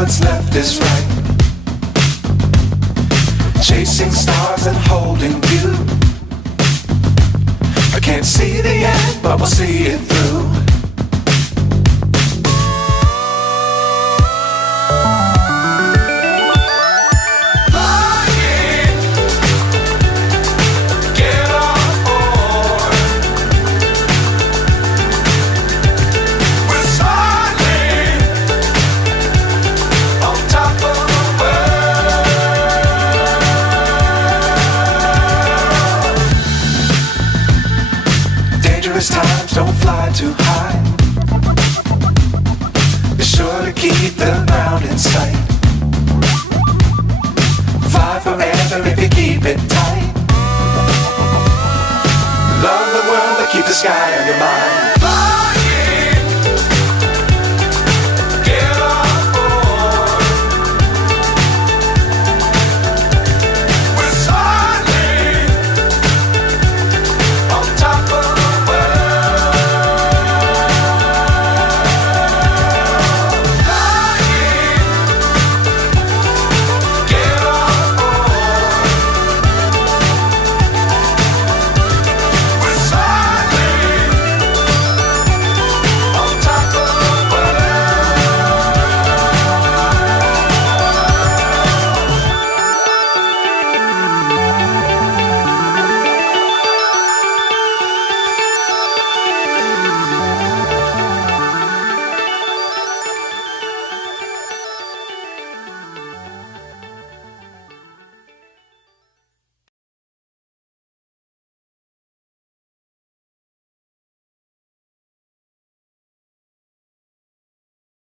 what's left is right. Chasing stars and holding you. I can't see the end, but we'll see it through. Times don't fly too high. Be sure to keep the ground in sight. Fly forever if you keep it tight. Love the world but keep the sky on your mind.